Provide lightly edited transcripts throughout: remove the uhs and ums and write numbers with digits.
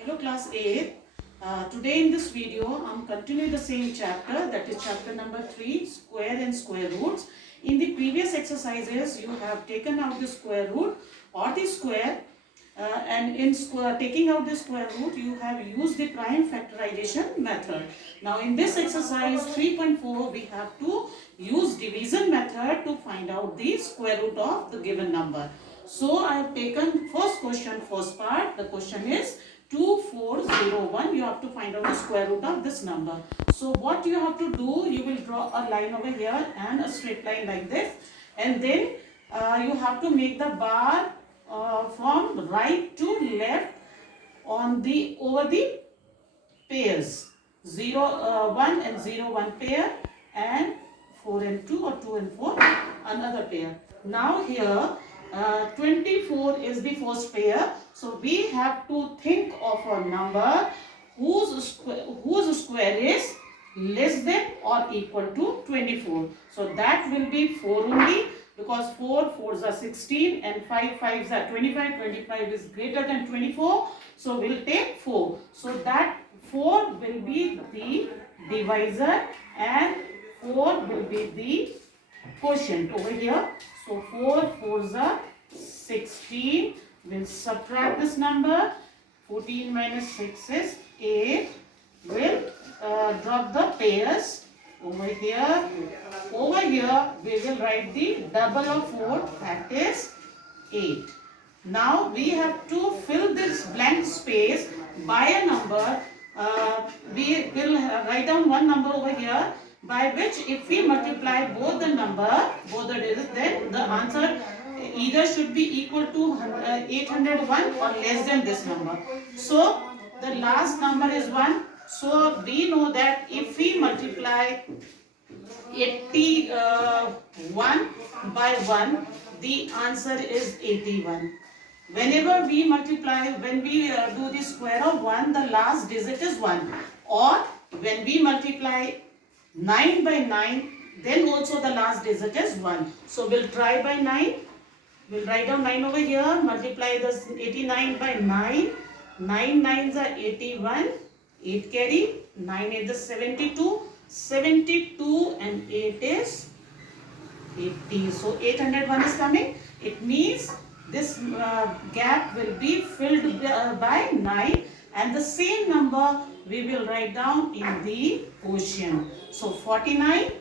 Hello class 8. Today in this video I am continuing the same chapter, that is chapter number 3, square and square roots. In the previous exercises you have taken out the square root or the square, and in taking out the square root you have used the prime factorization method. Now in this exercise 3.4 we have to use division method to find out the square root of the given number. So I have taken first question, first part. The question is 2401. You have to find out the square root of this number. So what you have to do, you will draw a line over here and a straight line like this, and then you have to make the bar from right to left on the over the pairs 1 and 1 pair, and 4 and 2 or 2 and 4 another pair. Now here 24 is the first pair, so we have to think of a number whose square is less than or equal to 24. So that will be 4 only, because 4 4s are 16 and 5 5s are 25. 25 is greater than 24, so we'll take 4. So that 4 will be the divisor and 4 will be the quotient over here. So 4 4s are 16. We'll subtract this number. 14 minus 6 is 8. We'll drop the pairs over here. Over here we will write the double of 4, that is 8. Now we have to fill this blank space by a number. We will write down one number over here, by which if we multiply both the digits, then the answer either should be equal to 801 or less than this number. So the last number is 1. So we know that if we multiply 81 by 1, the answer is 81. Whenever we multiply, when we do the square of 1, the last digit is 1. Or when we multiply 9 by 9, then also the last digit is 1. So we'll try by 9. We'll write down 9 over here. Multiply this 89 by 9. 9 9s are 81. 8 carry. 9 8 is 72. 72 and 8 is 80. So 801 is coming. It means this gap will be filled by 9, and the same number we will write down in the quotient. So 49,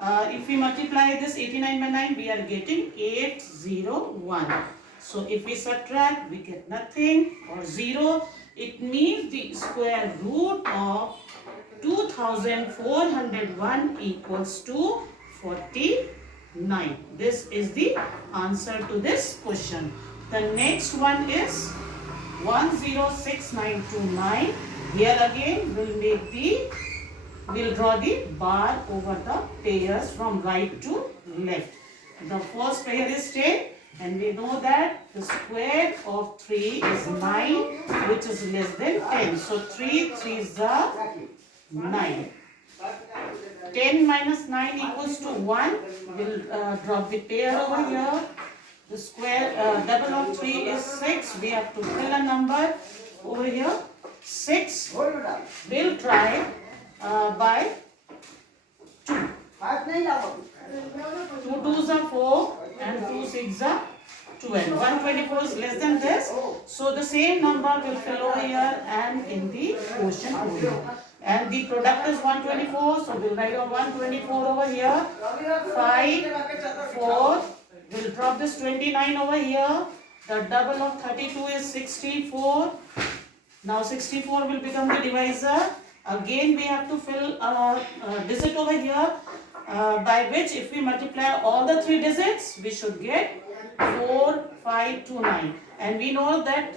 if we multiply this 89 by 9, we are getting 801. So if we subtract, we get nothing or 0. It means the square root of 2401 equals to 49. This is the answer to this question. The next one is 106929. Here again we'll draw the bar over the pairs from right to left. The first pair is 10, and we know that the square of 3 is 9, which is less than 10. So 3 3s are 9. 10 minus 9 equals to 1. We'll drop the pair over here. The square double of 3 is 6. We have to fill a number over here. 6. We'll try by 2. 2 2s are 4 and 2 6 are 12. 124 is less than this. So the same number will fill over here and in the quotient over here. And the product is 124, so we'll write 124 over here. 5, 4, we'll drop this 29 over here. The double of 32 is 64. Now 64 will become the divisor. Again we have to fill a digit over here, by which if we multiply all the 3 digits, we should get 4, 5 to 9. And we know that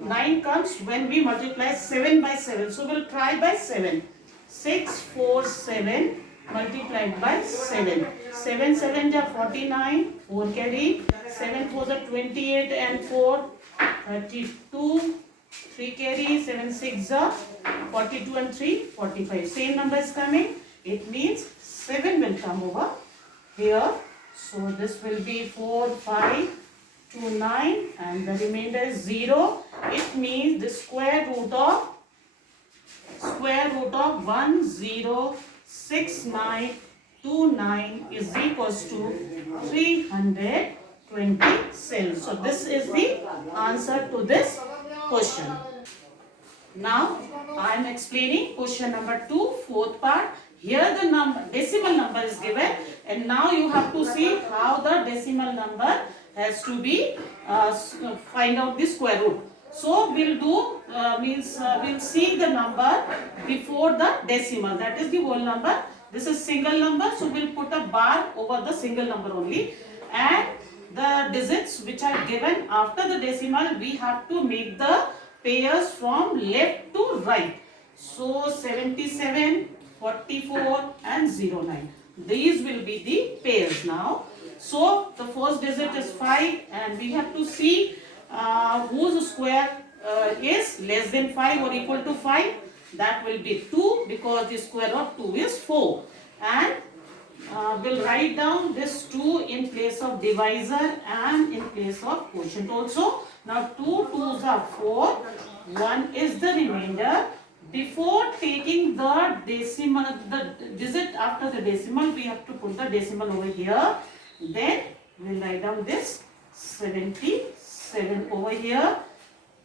9 comes when we multiply 7 by 7. So we'll try by 7. 6, 4, 7 multiplied by 7. 7 7 are 49. 4 carry. 7 4 are 28 and 4 32. 3 carry. 7 6 are 42 and 3 45. Same number is coming. It means 7 will come over here. So this will be 4 5 to 9 and the remainder is 0. It means the square root of 106929 is equals to 327. So this is the answer to this question. Now I am explaining question number 2, fourth part. Here the decimal number is given, and now you have to see how the decimal number has to be find out the square root. So we'll do we'll see the number before the decimal, that is the whole number. This is single number, so we'll put a bar over the single number only, and the digits which are given after the decimal we have to make the pairs from left to right. So 77, 44 and 09. These will be the pairs now. So the first digit is 5 and we have to see whose square is less than 5 or equal to 5. That will be 2 because the square of 2 is 4. And we'll write down this 2 in place of divisor and in place of quotient also. Now 2 2s are 4, 1 is the remainder. Before taking the decimal, the digit after the decimal, we have to put the decimal over here. Then we'll write down this 77 over here.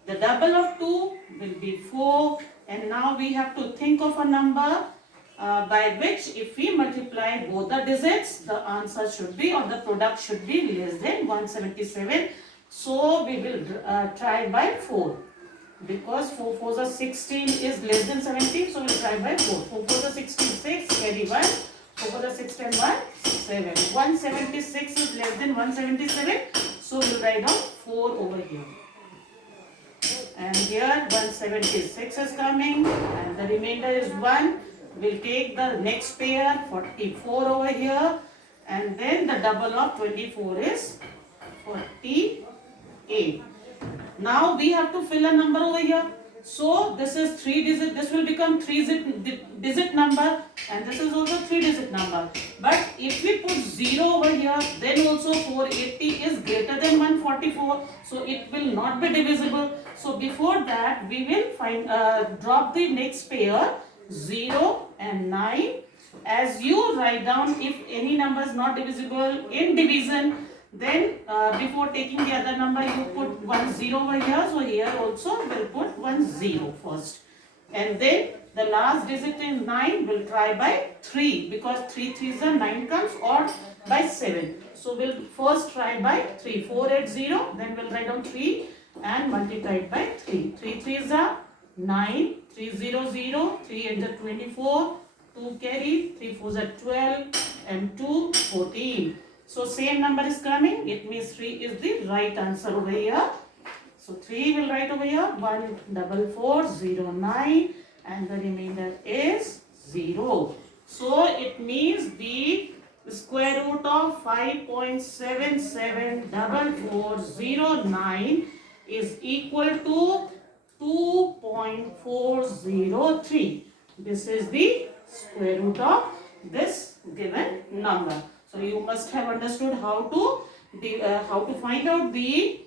The double of 2 will be 4, and now we have to think of a number by which if we multiply both the digits, the answer should be, or the product should be less than 177. So we will try by 4. Because 4 4s are 16 is less than 70, so we'll try by 4. 4 4s are 66, carry 1. 4 4s are 16, 1, 7. 176 is less than 177, so we'll write down 4 over here. And here 176 is coming, and the remainder is 1. We'll take the next pair, 44 over here, and then the double of 24 is 48. Now we have to fill a number over here. So this is 3 digit, this will become 3 digit number, and this is also 3 digit number. But if we put 0 over here, then also 480 is greater than 144, so it will not be divisible. So before that we will find drop the next pair 0 and 9. As you write down, if any number is not divisible in division, then before taking the other number you put 1 0 over here. So here also we'll put 1 0 first, and then the last digit in 9 will try by 3 because 3 3s are 9 comes, or by 7. So we'll first try by 3. 480, then we'll write down 3 and multiply it by 3. 3 3s are 9, 300, 3 8 are 24, 2 carry, 3 4s are 12 and 2 14. So same number is coming, it means 3 is the right answer over here. So 3 will write over here, 14409, and the remainder is 0. So it means the square root of 5.774409 is equal to 2.403. This is the square root of this given number. So you must have understood how to find out the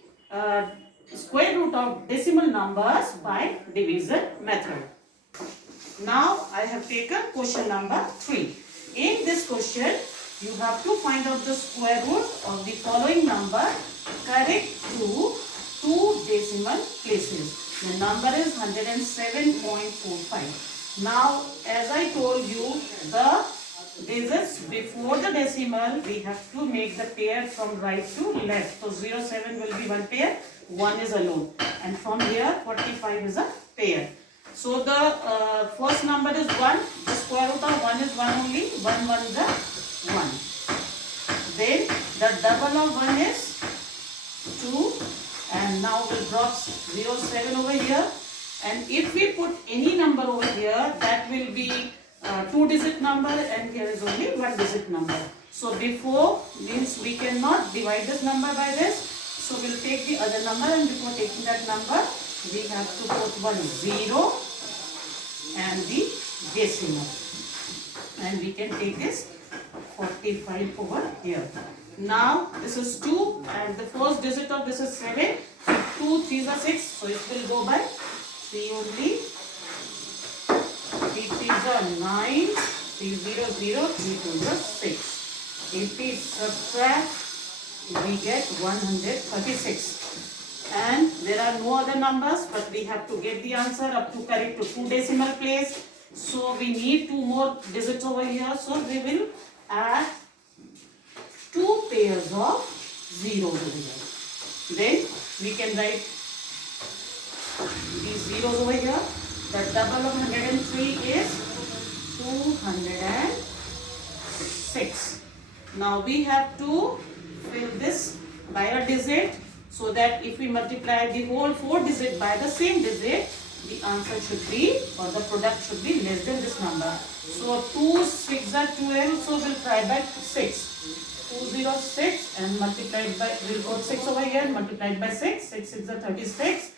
square root of decimal numbers by division method. Now I have taken question number 3. In this question, you have to find out the square root of the following number correct to 2 decimal places. The number is 107.45. Now, as I told you, the digits before the decimal, we have to make the pair from right to left. So 07 will be one pair, 1 is alone, and from here 45 is a pair. So the first number is 1, the square root of 1 is 1 only, 1 1 is a 1. Then the double of 1 is 2, and now we'll drop 07 over here, and if we put any number over here, that will be 2 digit number, and here is only 1 digit number. So before means we cannot divide this number by this, so we'll take the other number, and before taking that number we have to put 1 0 and the decimal, and we can take this 45 over here. Now this is 2 and the first digit of this is 7. So 2 3s are 6. So it will go by 3 only. 3 3s are 9. 3 0 0. 3 2s are 6. If we subtract, we get 136. And there are no other numbers, but we have to get the answer up to correct to 2 decimal place. So we need 2 more digits over here. So we will add 2 pairs of zeros over here. Then we can write these zeros over here. The double of 103 is 206. Now we have to fill this by a digit, so that if we multiply the whole 4 digit by the same digit, the answer should be, or the product should be less than this number. So 2 6 are 12, so we'll try by 6. 206 and multiplied by, we'll put 6 over here and multiplied by 6. 6 6 are 36.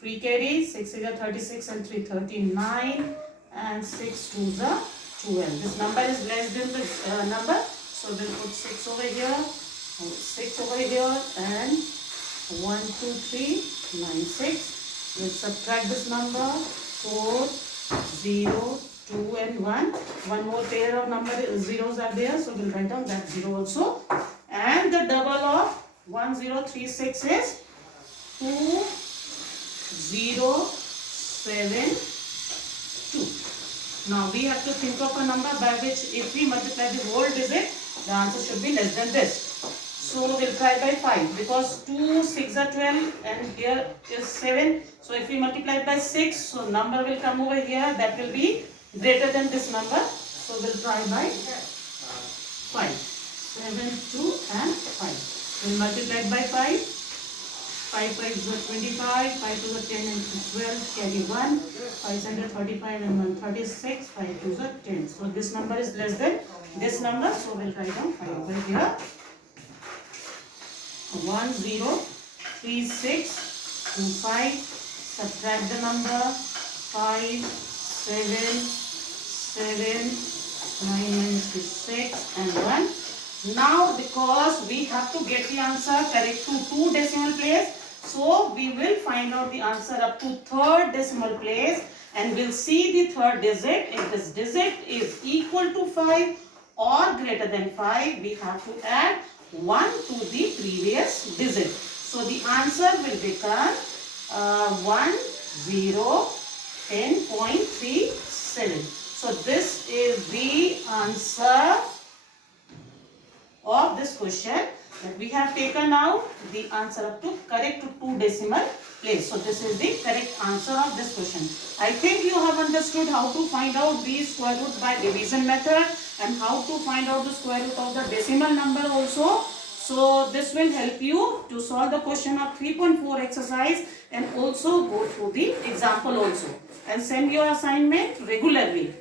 3 carry, 6 6 are 36 and 3 39 and 6 2s are 12. This number is less than the number, so we'll put 6 over here, 6 over here and 1 2 3 9 6. We'll subtract this number 4 0 2 and 1. One more pair of zeros are there, so we'll write down that 0 also. And the double of 1036 is 2072. Now we have to think of a number by which if we multiply the whole digit, the answer should be less than this. So we'll try by 5, because 2 6 are 12 and here is 7. So if we multiply by 6, so number will come over here, that will be greater than this number. So we'll try by 5. 7 2 and 5. We'll multiply by 5. 5 5 is 25, 5 2 is 10 and 12, carry 1, 5 7 35 and 136, 5 2 is 10. So this number is less than this number, so we'll write down 5 over here. 1036 25, subtract the number 5 7 7 9 minus 6 and 1. Now because we have to get the answer correct to 2 decimal place, so we will find out the answer up to 3rd decimal place and we'll see the 3rd digit. If this digit is equal to 5 or greater than 5, we have to add 1 to the previous digit. So the answer will become 10.37. So this is the answer of this question, that we have taken out the answer up to correct to 2 decimal place. So this is the correct answer of this question. I think you have understood how to find out the square root by division method and how to find out the square root of the decimal number also. So this will help you to solve the question of 3.4 exercise and also go through the example also, and send your assignment regularly.